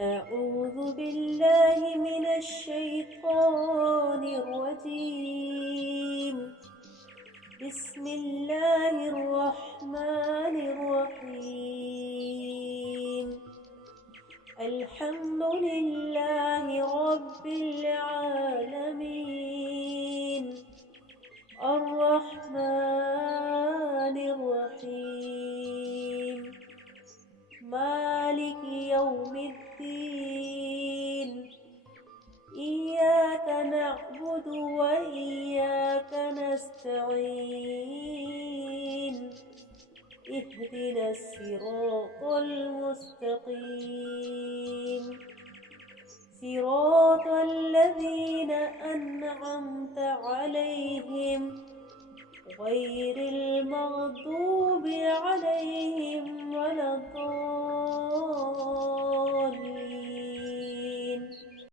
أعوذ بالله من الشيطان الرجيم. بسم الله الرحمن الرحيم. الحمد لله رب العالمين، الرحمن الرحيم، مالك يوم الدين. إياك نعبد وإياك نستعين. اهدنا الصراط المستقيم.